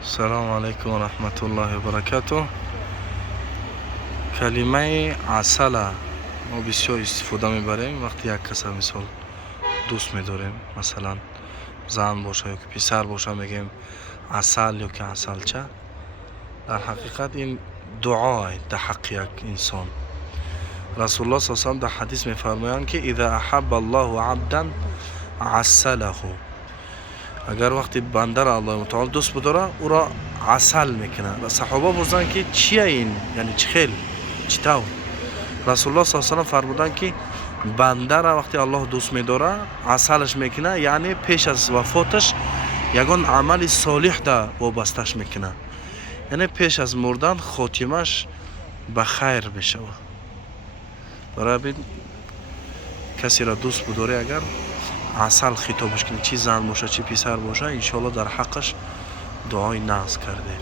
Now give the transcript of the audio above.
السلام عليكم ورحمة الله وبركاته. کلمه عسل ما بسیار استفاده میبریم وقتی یک کس مثال دوست میداریم، مثلا زن باشه یا که پسر باشه میگیم عسل یا که عسلچه. در حقیقت این دعای در حق یک انسان. رسول الله صلی الله علیه و در حدیث میفرمایند که اذا احب الله عبدا عسله، اگر وقتی بنده را الله متعال دوست بداره او را عسل میکنه. و صحابه پرسیدن که چیه این، یعنی چه خیل چطور؟ رسول الله صلی الله علیه و فرمودند که بنده را وقتی الله دوست میداره عسلش میکنه، یعنی پیش از وفاتش یگان عمل صالح دا وابستش میکنه، یعنی پیش از مردن خاتمش به خیر بشوه. برای بین کسی را دوست بداره اگر عسل خطابش کنه، چی زن باشه چی پسر باشه، انشاءالله در حقش دعای ناز کرده.